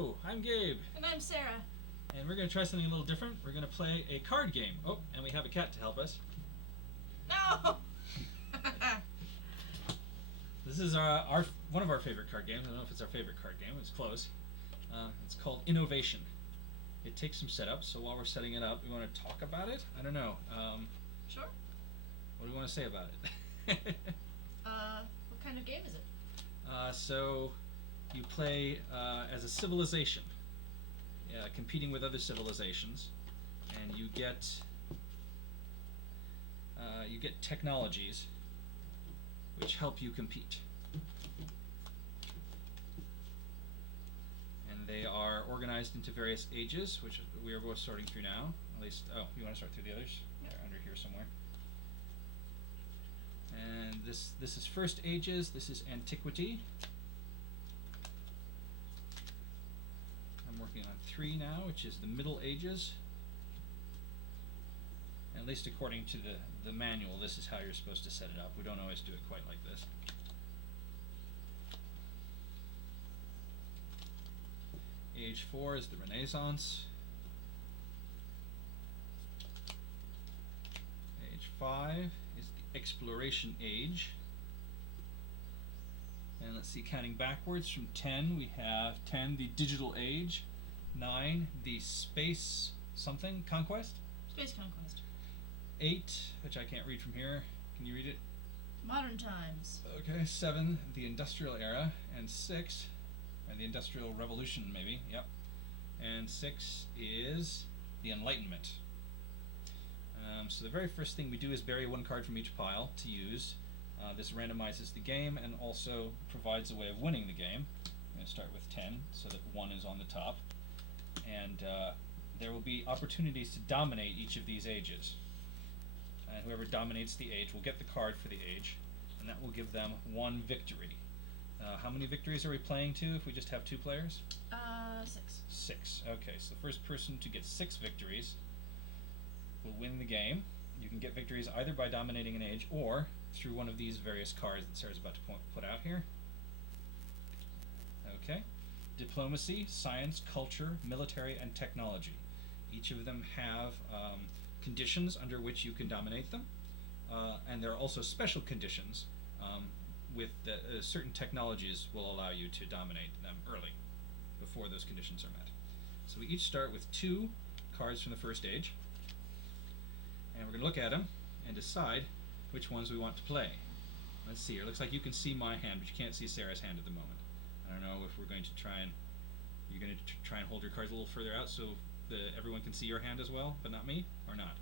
Hello, I'm Gabe, And I'm Sarah. and we're going to try something a little different. We're going to play a card game. Oh, and we have a cat to help us. No! This is one of our favorite card games. I don't know if it's our favorite card game. It's close. It's called Innovation. It takes some setup, so while we're setting it up, we want to talk about it. I don't know. Sure. What do we want to say about it? What kind of game is it? So you play as a civilization, competing with other civilizations, and you get technologies which help you compete. And they are organized into various ages, which we are both sorting through now. At least, you want to start through the others? Yep. They're under here somewhere. And this is First Ages. This is Antiquity. I'm working on 3 now, which is the Middle Ages. At least according to the manual, this is how you're supposed to set it up. We don't always do it quite like this. Age 4 is the Renaissance. Age 5 is the Exploration Age. And let's see, counting backwards from 10, we have 10, the Digital Age. 9, the Space something, Conquest. Space Conquest. 8, which I can't read from here. Can you read it? Modern Times. Okay, 7, the Industrial Era, and 6, the Industrial Revolution, maybe, yep. And 6 is the Enlightenment. So the very first thing we do is bury 1 card from each pile to use. This randomizes the game and also provides a way of winning the game. I'm going to start with 10 so that 1 is on the top. And there will be opportunities to dominate each of these ages. And whoever dominates the age will get the card for the age, and that will give them 1 victory. How many victories are we playing to if we just have 2 players? 6. 6. Okay, so the first person to get 6 victories will win the game. You can get victories either by dominating an age or through one of these various cards that Sarah's about to put out here. Okay. Diplomacy, science, culture, military, and technology. Each of them have conditions under which you can dominate them, and there are also special conditions with certain technologies will allow you to dominate them early, before those conditions are met. So we each start with 2 cards from the first age, and we're going to look at them and decide which ones we want to play. Let's see here. It looks like you can see my hand, but you can't see Sarah's hand at the moment. I don't know if we're going to try and try and hold your cards a little further out so everyone can see your hand as well, but not me, or not.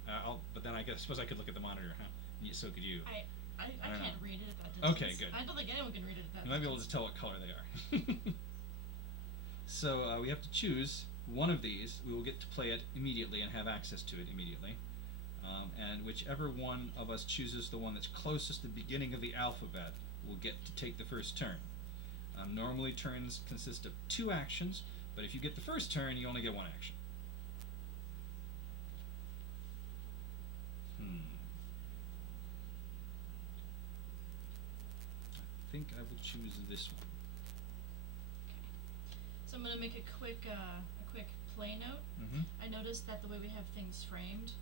But then I suppose I could look at the monitor, huh? So could you. I can't know. read it at that distance. Okay, good. I don't think anyone can read it at that You might be able distance. to tell what color they are. So we have to choose one of these. We will get to play it immediately and have access to it immediately. And whichever one of us chooses the one that's closest to the beginning of the alphabet will get to take the first turn. Normally turns consist of 2 actions, but if you get the first turn, you only get 1 action. I think I will choose this one. So I'm going to make a quick play note. Mm-hmm. I noticed that the way we have things framed,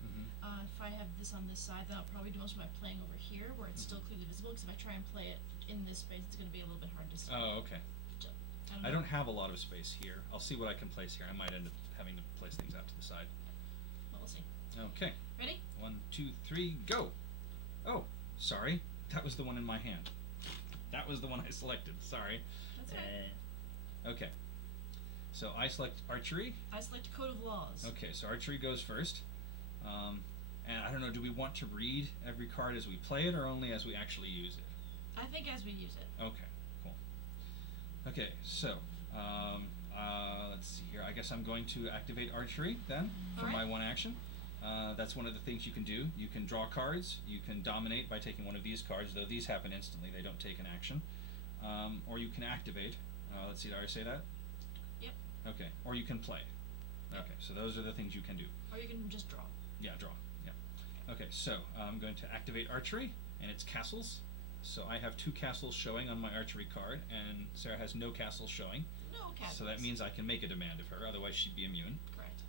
if I have this on this side, then I'll probably do most of my playing over here, where it's still clearly visible, because if I try and play it in this space, it's going to be a little bit hard to see. Oh, okay. So, I don't have a lot of space here. I'll see what I can place here. I might end up having to place things out to the side. Well, we'll see. Okay. Ready? 1, 2, 3, go! Oh, sorry. That was the one in my hand. That was the one I selected. Sorry. That's right. Okay. So I select archery. I select Code of Laws. Okay, so archery goes first. And I don't know, do we want to read every card as we play it or only as we actually use it? I think as we use it. Okay, cool. Okay, so let's see here. I guess I'm going to activate archery then for my 1 action. That's one of the things you can do. You can draw cards. You can dominate by taking one of these cards, though these happen instantly. They don't take an action. Or you can activate. Let's see, did I already say that? Yep. Okay, or you can play. Okay, so those are the things you can do. Or you can just draw. Yeah, draw. Yeah. Okay, so I'm going to activate archery, and it's castles. So I have 2 castles showing on my archery card, and Sarah has no castles showing. No casuals. So that means I can make a demand of her, otherwise she'd be immune. Correct.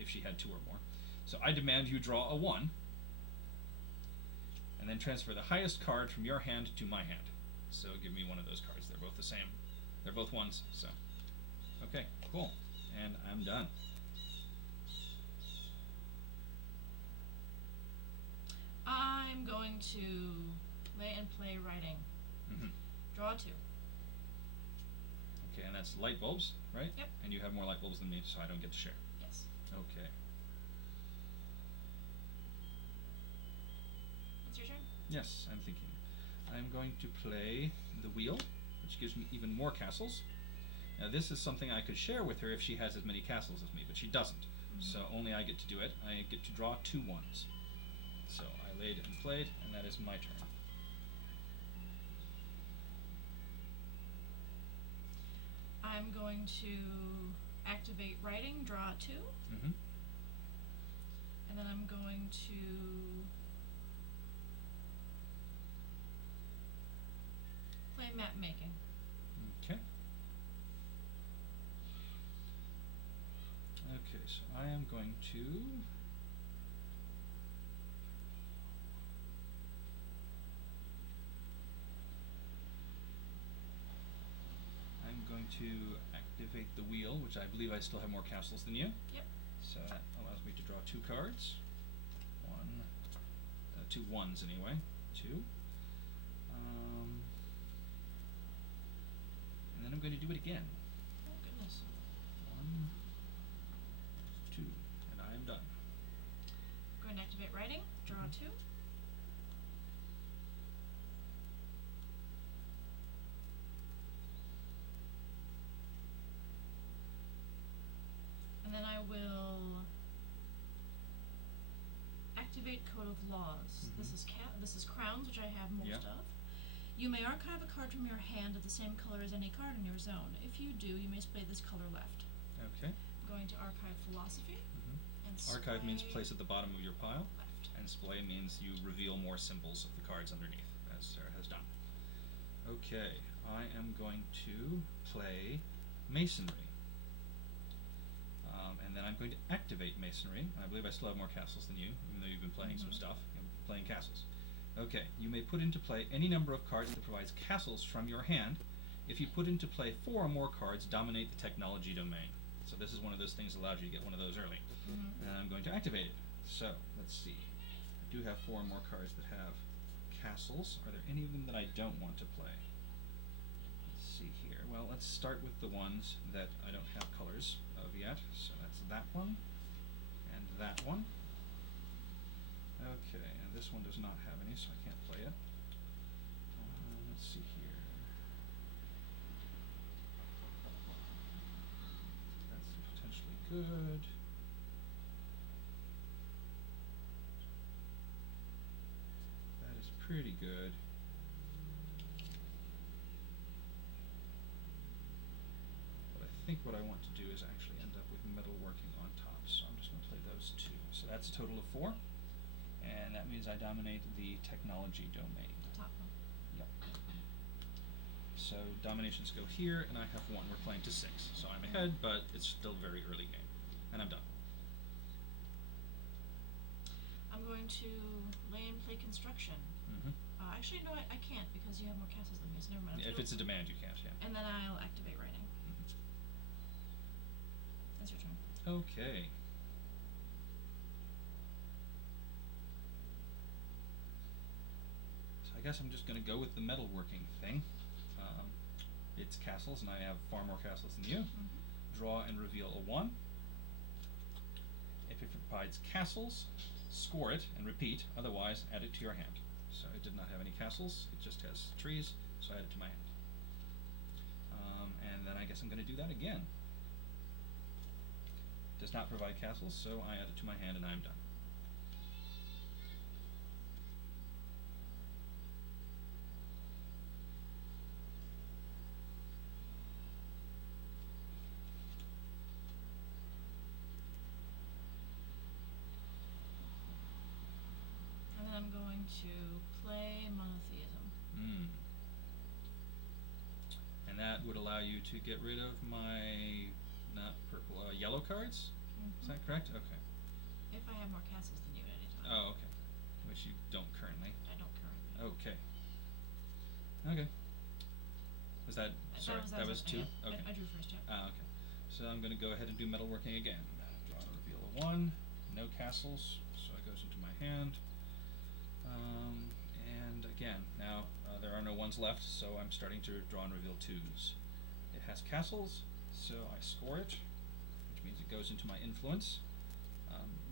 If she had 2 or more. So I demand you draw a 1, and then transfer the highest card from your hand to my hand. So give me one of those cards. They're both the same. They're both 1s, so. Okay, cool. And I'm done. I'm going to lay and play writing. Mm-hmm. Draw 2. Okay, and that's light bulbs, right? Yep. And you have more light bulbs than me, so I don't get to share. Yes. Okay. It's your turn. Yes, I'm thinking. I'm going to play the wheel, which gives me even more castles. Now this is something I could share with her if she has as many castles as me, but she doesn't. Mm-hmm. So only I get to do it. I get to draw 2 1s. So I laid and played, and that is my turn. I'm going to activate writing, draw 2, Mm-hmm. and then I'm going to play map making. Okay. Okay, so I am going to activate the wheel, which I believe I still have more castles than you. Yep. So that allows me to draw 2 cards. 2 1s anyway. 2. And then I'm going to do it again. Oh goodness. 1, 2, and I am done. Going to activate writing, draw 2. And then I will activate Code of Laws. Mhm. This is crowns, which I have most Yeah. of. You may archive a card from your hand of the same color as any card in your zone. If you do, you may display this color left. Okay. I'm going to archive philosophy and Archive means display place at the bottom of your pile, left. and display means you reveal more symbols of the cards underneath, as Sarah has done. Okay, I am going to play Masonry. And then I'm going to activate Masonry. I believe I still have more castles than you, even though you've been playing some Mhm. stuff. You've been playing castles. Okay, you may put into play any number of cards that provides castles from your hand. If you put into play 4 or more cards, dominate the technology domain. So this is one of those things that allows you to get one of those early. Mhm. And I'm going to activate it. So, let's see. I do have 4 or more cards that have castles. Are there any of them that I don't want to play? Let's see here. Well, let's start with the ones that I don't have colors of yet. So that's that one, and that one. Okay, and this one does not have any, so I can't play it. Let's see here. That's potentially good. That is pretty good. But I think what I want to do is actually end up with metalworking on top, so I'm just going to play those 2. So that's a total of 4, and that means I dominate the technology domain. Top one. Yep. So dominations go here, and I have 1. We're playing to 6, so I'm ahead, but it's still very early game, and I'm done. I'm going to lay and play construction. Mm-hmm. Actually, no, I can't because you have more castles than me, so never mind. If it's a demand, you can't. Yeah. And then I'll activate writing. Mhm. That's your turn. Okay. So I guess I'm just going to go with the metalworking thing. It's castles, and I have far more castles than you. Mm-hmm. Draw and reveal a 1. If it provides castles, score it and repeat. Otherwise, add it to your hand. So it did not have any castles. It just has trees, so I add it to my hand. And then I guess I'm going to do that again. Does not provide castles, so I add it to my hand, and I'm done. And then I'm going to play monotheism. And that would allow you to get rid of my, not purple, yellow cards? Is that correct? Okay. If I have more castles than you at any time. Oh, okay. Which you don't currently. I don't currently. Okay. Okay. Was that, sorry, that was two? yeah. Okay. I drew first, yeah. Okay. So I'm going to go ahead and do metalworking again. Draw and reveal a 1. No castles, so it goes into my hand. And again, now there are no 1s left, so I'm starting to draw and reveal 2s. It has castles, so I score it, which means it goes into my influence.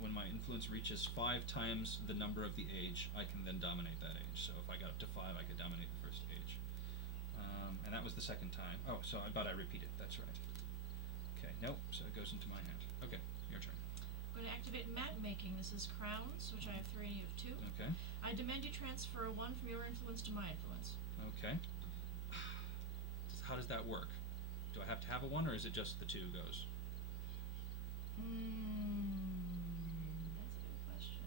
When my influence reaches 5 times the number of the age, I can then dominate that age. So if I got up to 5, I could dominate the first age. And that was the second time. Oh, so but I repeat it, that's right. Okay, nope, so it goes into my hand. Okay, your turn. I'm going to activate mat making. This is crowns, which I have 3 and you have 2. Okay. I demand you transfer 1 from your influence to my influence. Okay. How does that work? Do I have to have a 1, or is it just the 2 goes? That's a good question.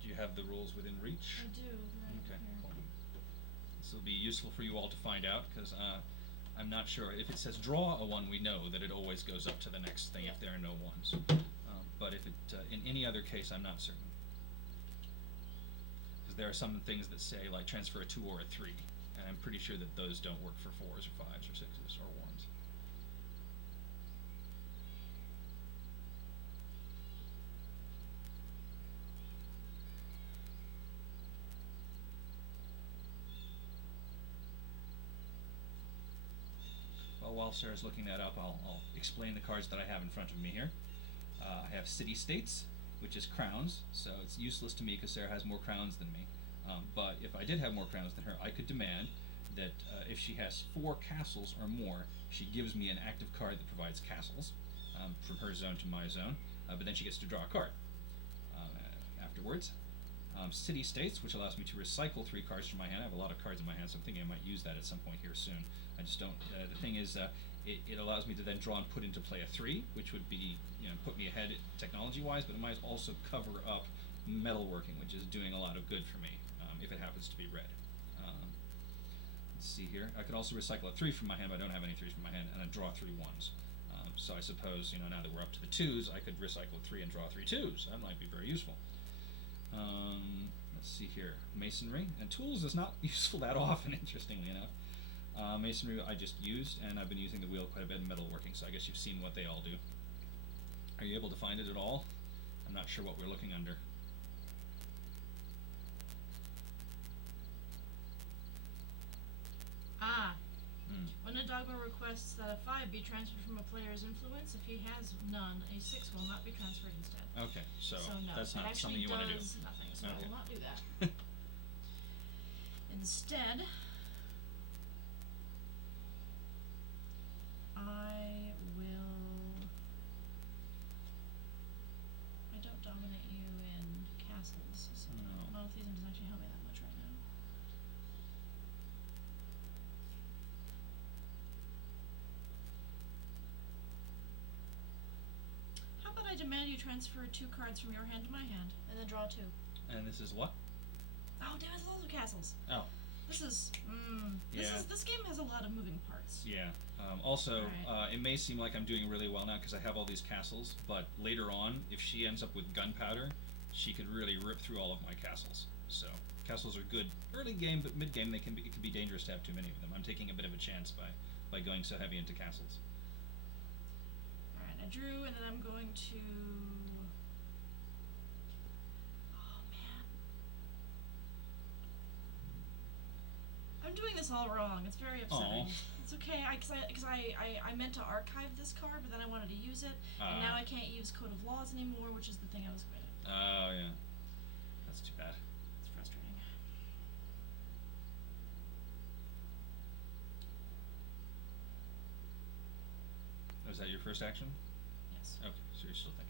Do you have the rules within reach? I do, right Okay, here. cool. This will be useful for you all to find out, because I'm not sure. If it says draw a 1, we know that it always goes up to the next thing if there are no 1s. But if it, in any other case, I'm not certain. Because there are some things that say, like, transfer a 2 or a 3, and I'm pretty sure that those don't work for 4s or 5s or 6s or 1s. Well, while Sarah's looking that up, I'll explain the cards that I have in front of me here. I have city-states, which is crowns, so it's useless to me because Sarah has more crowns than me. But if I did have more crowns than her, I could demand that if she has 4 castles or more, she gives me an active card that provides castles from her zone to my zone, but then she gets to draw a card afterwards. City-states, which allows me to recycle 3 cards from my hand. I have a lot of cards in my hand, so I'm thinking I might use that at some point here soon. I just don't. The thing is, it allows me to then draw and put into play a 3, which would be, put me ahead technology-wise, but it might also cover up metalworking, which is doing a lot of good for me if it happens to be red. Let's see here. I could also recycle a 3 from my hand, but I don't have any 3s from my hand, and I draw 3 1s. So I suppose, now that we're up to the 2s, I could recycle a 3 and draw 3 2s. That might be very useful. Let's see here. Masonry. And tools is not useful that often, interestingly enough. Masonry I just used, and I've been using the wheel quite a bit in metalworking, so I guess you've seen what they all do. Are you able to find it at all? I'm not sure what we're looking under. When a dogma requests that a 5 be transferred from a player's influence, if he has none, a 6 will not be transferred instead. Okay, so no, that's not something you want to do. It actually does nothing, so I Okay. will not do that. Instead, I don't dominate you in castles, so No. monotheism doesn't actually help me that much right now. How about I demand you transfer 2 cards from your hand to my hand, and then draw 2? And this is what? Oh, damn it, those are castles. Oh. This game has a lot of moving parts. Yeah. Also, Right. it may seem like I'm doing really well now because I have all these castles, but later on, if she ends up with gunpowder, she could really rip through all of my castles. So, castles are good early game, but mid game it can be dangerous to have too many of them. I'm taking a bit of a chance by going so heavy into castles. Alright, I drew, and then I'm going to... Oh, man. I'm doing this all wrong. It's very upsetting. Aw. It's okay, because I meant to archive this card, but then I wanted to use it, and now I can't use Code of Laws anymore, which is the thing I was going to. Oh, yeah. That's too bad. It's frustrating. Was that your first action? Yes. Okay, so you're still thinking.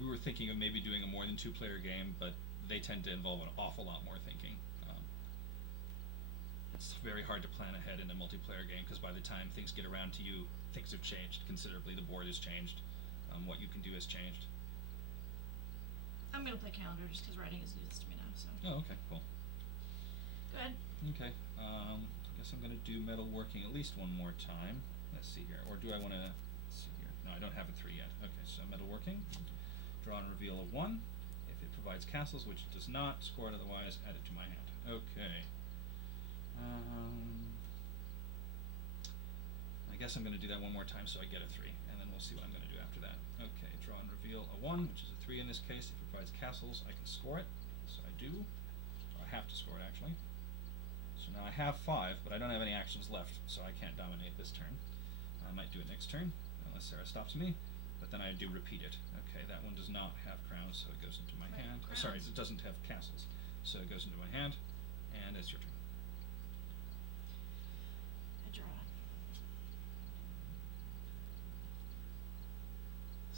We were thinking of maybe doing a more than 2-player game, but they tend to involve an awful lot more thinking. It's very hard to plan ahead in a multiplayer game because by the time things get around to you, things have changed considerably. The board has changed. What you can do has changed. I'm going to play calendar just because writing is news to me now. so. Oh, okay, cool. Go ahead. Okay, I guess I'm gonna do metalworking at least one more time. Let's see here, or do I wanna, let's see here, no, I don't have a 3 yet. Okay, so metalworking, draw and reveal a 1. If it provides castles, which it does not, score it otherwise, add it to my hand. Okay. I guess I'm gonna do that one more time so I get a 3, and then we'll see what I'm gonna do after that. Okay, draw and reveal a 1, which is a 3 in this case. If it provides castles, I can score it, so I do. Or I have to score it, actually. So now I have 5, but I don't have any actions left, so I can't dominate this turn. I might do it next turn, unless Sarah stops me, but then I do repeat it. Okay, that one does not have crowns, so it goes into my hand. Oh, sorry, it doesn't have castles, so it goes into my hand, and it's your turn. I draw.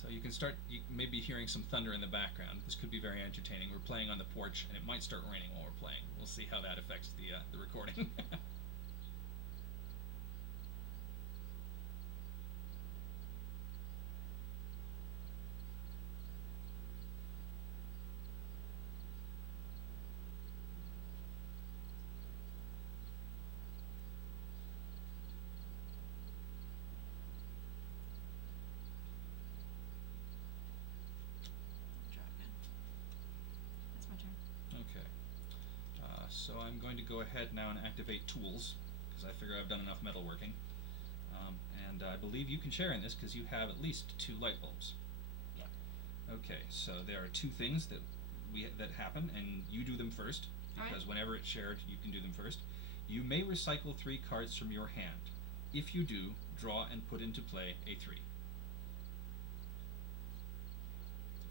So you can start, you may be hearing some thunder in the background. This could be very entertaining. We're playing on the porch, and it might start raining while we're playing. We'll see how that affects the recording. Draw again. That's my turn. Okay. So I'm going to go ahead now and activate tools, because I figure I've done enough metalworking. And I believe you can share in this, because you have at least 2 light bulbs. Yeah. Okay, so there are 2 things that that happen, and you do them first, because Alright. whenever it's shared, you can do them first. You may recycle 3 cards from your hand. If you do, draw and put into play a 3.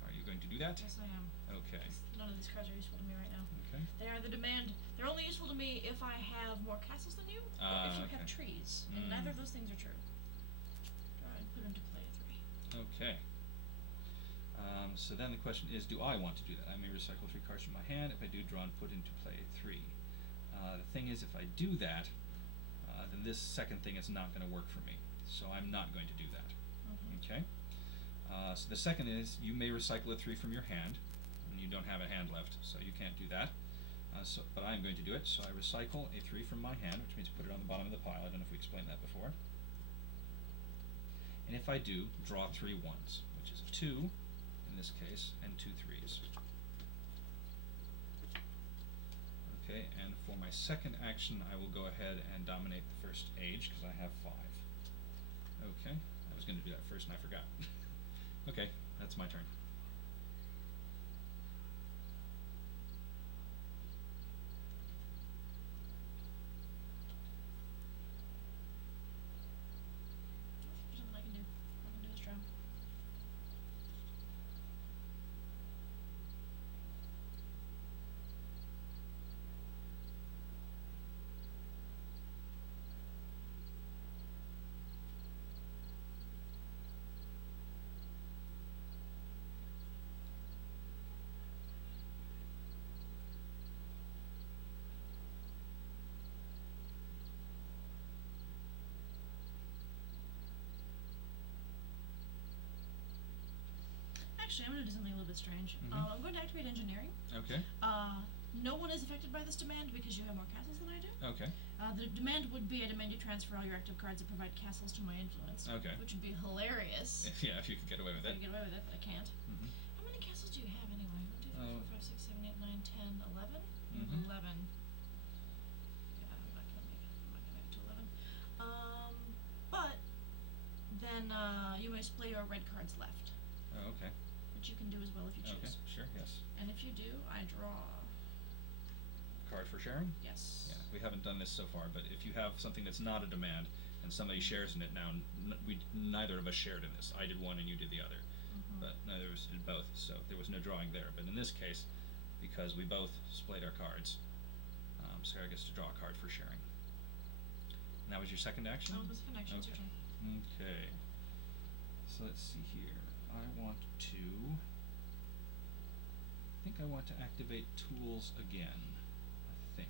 Are you going to do that? Yes, I am. Okay. None of these cards are useful to me right now. Okay. They are the demand. They're only useful to me if I have more castles than you, or if you okay. have trees, and neither of those things are true. Draw and put into play a 3. Okay. So then the question is, do I want to do that? I may recycle 3 cards from my hand. If I do, draw and put into play a 3. The thing is, if I do that, then this second thing is not going to work for me. So I'm not going to do that. Okay? So the second is, you may recycle a 3 from your hand, and you don't have a hand left, so you can't do that. But I'm going to do it, so I recycle a 3 from my hand, which means put it on the bottom of the pile. I don't know if we explained that before. And if I do, draw 3 1s, which is a 2 in this case, and 2 3s. Okay, and for my second action, I will go ahead and dominate the first age, because I have 5. Okay, I was going to do that first and I forgot. Okay, that's my turn. There's nothing I can do. All I can do is draw. Actually, I'm going to do something a little bit strange. I'm going to activate engineering. Okay. No one is affected by this demand because you have more castles than I do. Okay. The demand would be I demand you transfer all your active cards that provide castles to my influence. Okay. Which would be hilarious. Yeah, if you could get away with If I it. could get away with it, but I can't. How many castles do you have anyway? 1, 2, 3, 4, 5, 6, 7, 8, 9, 10, 11? You have 11. Yeah, I'm not gonna make it. I'm not gonna make it to 11. But then you may display your red cards left, Oh, okay. which you can do as well if you Okay, choose. sure, yes. And if you do, I draw. Card for sharing? Yes. Yeah, we haven't done this so far, but if you have something that's not a demand and somebody shares in it now, neither of us shared in this. I did one and you did the other, but neither of us did both, so there was no drawing there. But in this case, because we both splayed our cards, Sarah gets to draw a card for sharing. And that was your second action? That was my second action. It's your Okay. turn. Okay. So let's see here. I think I want to activate tools again. I think.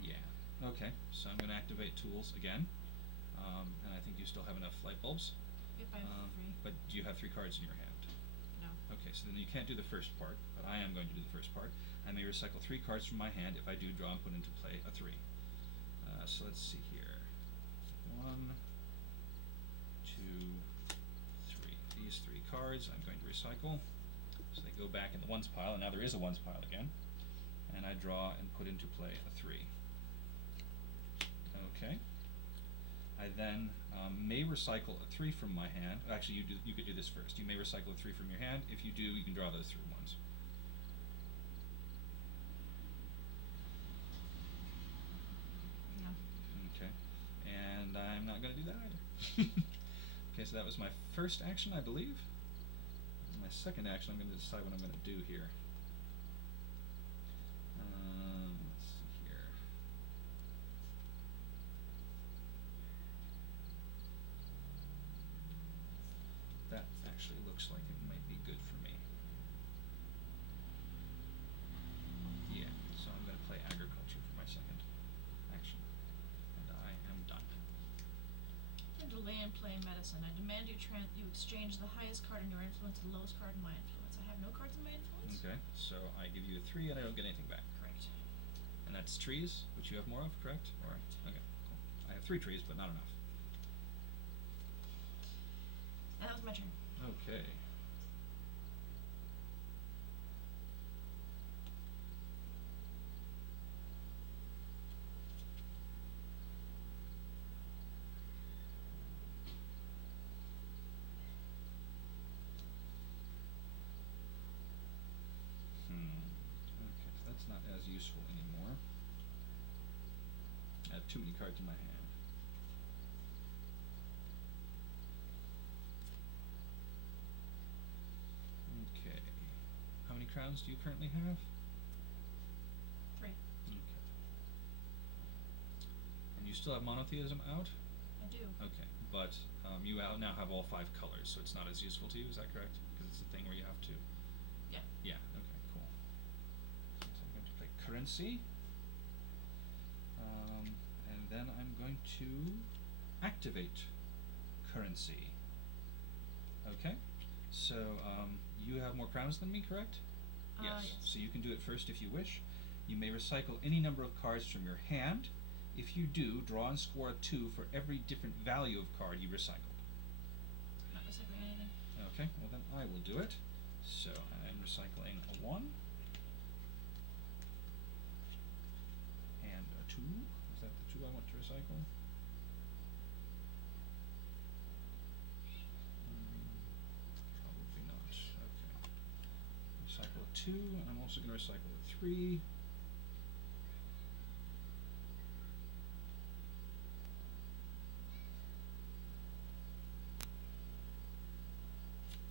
Yeah. Okay. So I'm going to activate tools again. And I think you still have enough light bulbs. Yep, I have three. But do you have 3 cards in your hand? No. Okay, so then you can't do the first part, but I am going to do the first part. I may recycle 3 cards from my hand. If I do, draw and put into play a 3. So let's see here. 1, 2, 3. These 3 cards I'm going to recycle. So they go back in the ones pile, and now there is a ones pile again. And I draw and put into play a 3. Okay. I then may recycle a 3 from my hand. Actually, you could do this first. You may recycle a 3 from your hand. If you do, you can draw those 3 ones. No. Okay. And I'm not going to do that either. Okay, so that was my first action, I believe. My second action, I'm going to decide what I'm going to do here. Let's see here. That actually looks like it might be good for me. Yeah, so I'm going to play agriculture for my second action. And I am done. And delay and play medicine. I demand you exchange the highest card in your influence with the lowest card in my influence. I have no cards in my influence. Okay, so I give you a 3 and I don't get anything back. Correct. And that's trees, which you have more of, correct? Or, Correct. okay, cool. I have 3 trees, but not enough. And that was my turn. Okay. Okay, so that's not as useful anymore. I have too many cards in my hand. Okay. How many crowns do you currently have? 3. Okay. And you still have monotheism out? I do. Okay, but you now have all 5 colors, so it's not as useful to you, is that correct? Because it's the thing where you have to... Yeah. Yeah, okay, cool. So I'm going to play currency. And then I'm going to activate currency. Okay, so you have more crowns than me, correct? Yes. So you can do it first if you wish. You may recycle any number of cards from your hand. If you do, draw and score a 2 for every different value of card you recycled. Not recycling anything. Okay, well then I will do it. So I'm recycling a 1 and a 2. Is that the 2 I want to recycle? Probably not. Okay. Recycle a 2, and I'm also going to recycle a 3.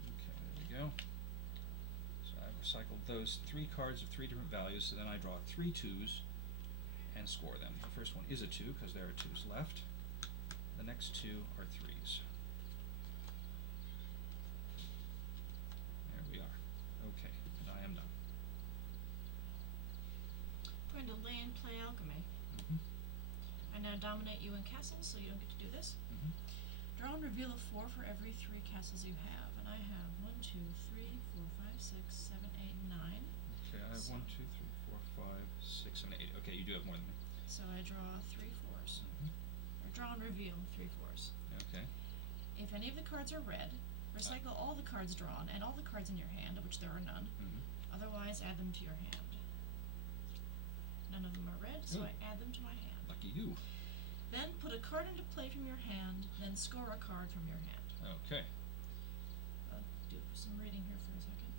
Okay, there we go. So I've recycled those 3 cards of 3 different values, so then I draw 3 2s and score them. The first one is a 2, because there are 2s left. The next 2 are 3s. There we are. Okay, and I am done. I'm going to lay and play alchemy. Mm-hmm. I now dominate you in castles, so you don't get to do this. Mm-hmm. Draw and reveal a 4 for every 3 castles you have, and I have 1, 2, 3, 4, 5, 6, 7, 8, 9. Okay, I have So- 1, 2, 3, 4, 5, 6, 7, 8. Okay, you do have more than me. So I draw 3 4s. Mm-hmm. Or draw and reveal 3 4s. Okay. If any of the cards are red, recycle all the cards drawn and all the cards in your hand, of which there are none. Mm-hmm. Otherwise, add them to your hand. None of them are red, so Ooh. I add them to my hand. Lucky you. Then put a card into play from your hand, then score a card from your hand. Okay. I'll do some reading here for a second.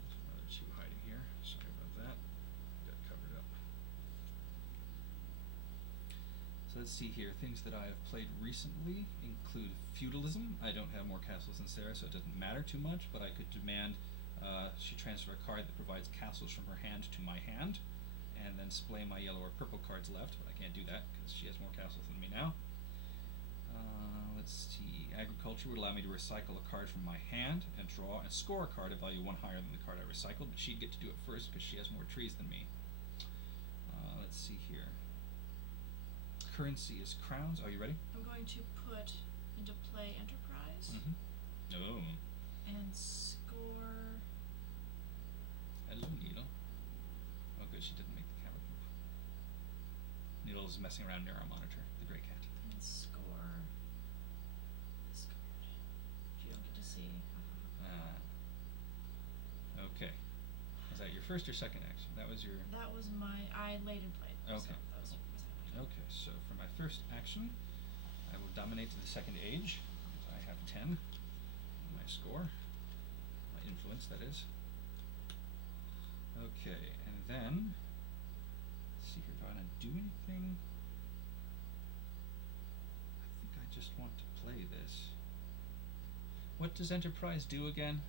There's another 2 hiding here. Sorry about that. Got covered up. So let's see here. Things that I have played recently include feudalism. I don't have more castles than Sarah, so it doesn't matter too much, but I could demand she transfer a card that provides castles from her hand to my hand, and then splay my yellow or purple cards left, but I can't do that because she has more castles than me now. Let's see. Agriculture would allow me to recycle a card from my hand and draw and score a card of value 1 higher than the card I recycled, but she'd get to do it first because she has more trees than me. Let's see here. Currency is crowns. Are you ready? I'm going to put into play enterprise. Oh. And score. Hello, Needle. Oh, good. She didn't make the camera move. Needle is messing around near our monitor, the gray cat. And score this card. You don't get to see. Okay. Is that your first or second action? That was your... That was my... I laid and played. Okay. So that was my second action. Okay, so for my first action, I will dominate to the second age. I have 10 in my score. My influence, that is. Okay, and then... Let's see here, do I want to do anything? I think I just want to play this. What does Enterprise do again?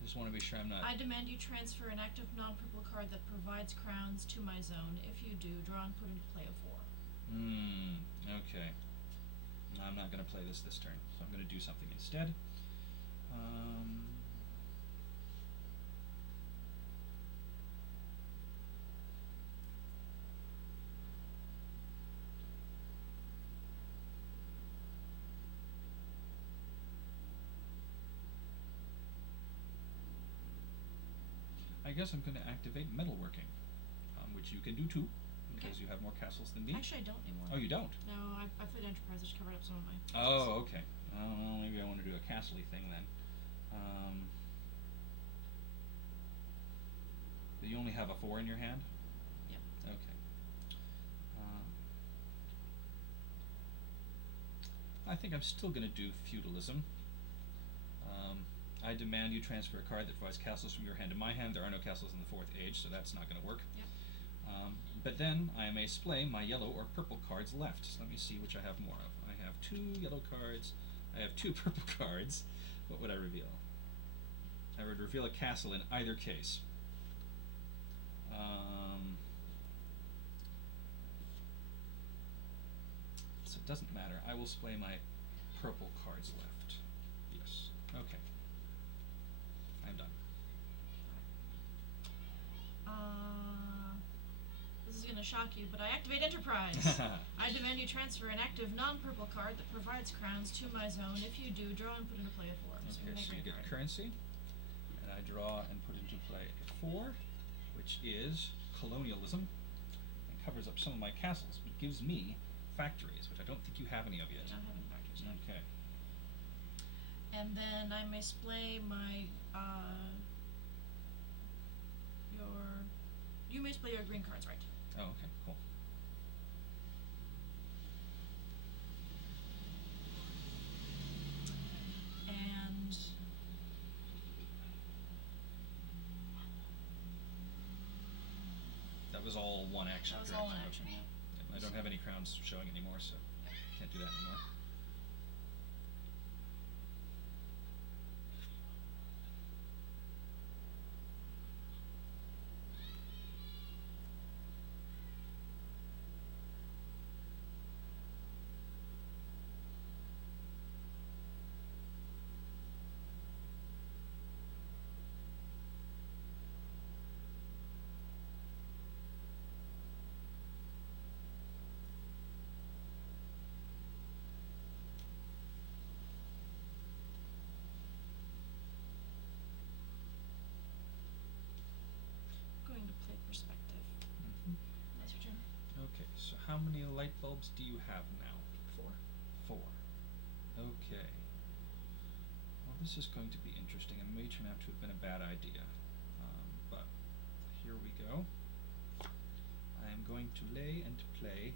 I just want to be sure I'm not... I demand you transfer an active non-purple card that provides crowns to my zone. If you do, draw and put into play a 4. Okay. No, I'm not going to play this turn, so I'm going to do something instead. I guess I'm going to activate metalworking, which you can do too, because Okay. you have more castles than me. Actually, I don't anymore. Oh, you don't? No, I played enterprise, which covered up some of my... Oh, okay. Well, maybe I want to do a castle-y thing then. But you only have a 4 in your hand? Yep. Okay. I think I'm still going to do feudalism. I demand you transfer a card that provides castles from your hand to my hand. There are no castles in the 4th age, so that's not going to work. Yep. But then I may splay my yellow or purple cards left. So let me see which I have more of. I have 2 yellow cards. I have 2 purple cards. What would I reveal? I would reveal a castle in either case. So it doesn't matter. I will splay my purple cards left. Yes. Okay. I'm done. This is gonna shock you, but I activate enterprise. I demand you transfer an active non-purple card that provides crowns to my zone. If you do, draw and put into play a 4. Okay, so you get currency, and I draw and put into play a 4, which is colonialism, and covers up some of my castles, but gives me factories, which I don't think you have any of yet. I don't have any factors yet. Okay. And then I may splay my, you may splay your green cards, right? Oh, okay, cool. And That was all one action. that was correct? all in action, Okay. yeah. Yeah, I don't have any crowns showing anymore, so can't do that anymore. Going to play perspective. That's your turn. Okay, so how many light bulbs do you have now? 4. 4. Okay. Well, this is going to be interesting and may turn out to have been a bad idea. But here we go. I am going to lay and play